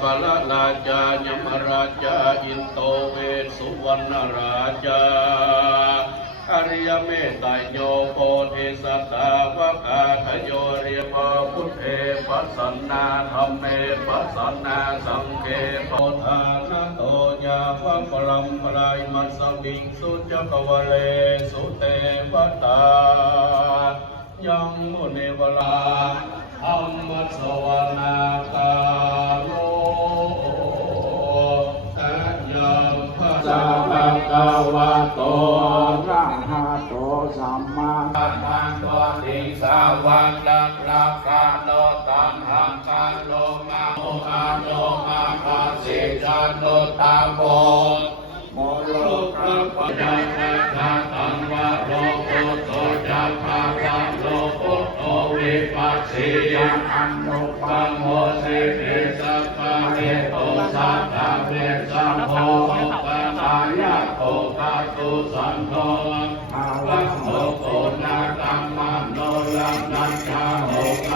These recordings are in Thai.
ปลราชายมราชาอินโตเวสสุวรรณราชาอริยเมตไตรโยโพธิสัตตาวกาทโยเรียปพุทเทปัสสนาธรรมเมปัสสนาสังเฆโพธานะโตยาภปรัมปรายมัสสมิงสุจกวเลสุเตวตายังมุนิวลาอัมมัสสวนาคาโลตัญญังภะคะ กวะโตอะระหะโตสัมมาสัมพุทธัสสะติสาวังลักลักขาโนตัมหังคาโลมาโออาโลมาคาสิจันโนตาโมโมโลกะปัจจัยนะตังวะโลกุโตจักขาวะโลกุโตวิปัสสิยังอันโนปังโมเสติสัพพะเรโตสัพพะเวสัมโภปะทายะโตกาตุสันโฆอาวังโมโกนาตัมมโนลังนันทาโห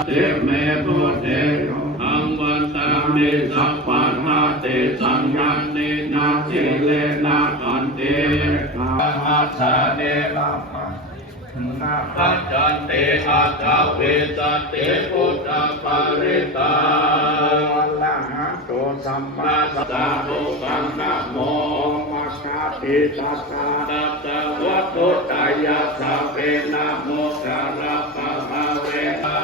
เตเมพุทเตอังวันตามิสัพพะทาเตสัญญาเนนะสิเลนะกันเตอาหัสสะเนละปัจจันติอัตถเวสติพุทธปาริตาละหะโตสัมมาสัมพุทธังนะโมมัสสะติตัสสะนะตะวะโตตายะสัพเพนะโมกัลละปะภะเวนะ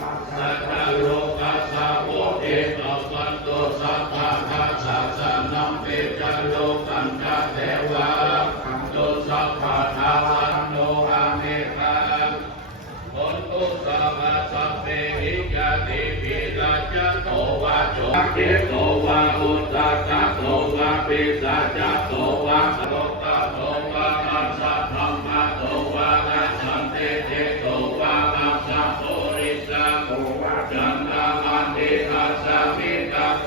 สัทธะโลกัสสะโอเอตสัตโตสัทธะทัสสะสนัมเปจโลกันตะเทวะโตสัพพะทาวันโนอาเมฆังโอนตุสัพพะสัพเพหิยะติปิราชโตวะโจเกโตวะอุตตะโตวะปิสัจโตวะโสตโตวะมัสสะธัมมะโตวะนัสสันเตเตโตวะอัสสะโพริสะโตวะจันตามันติทัสสะ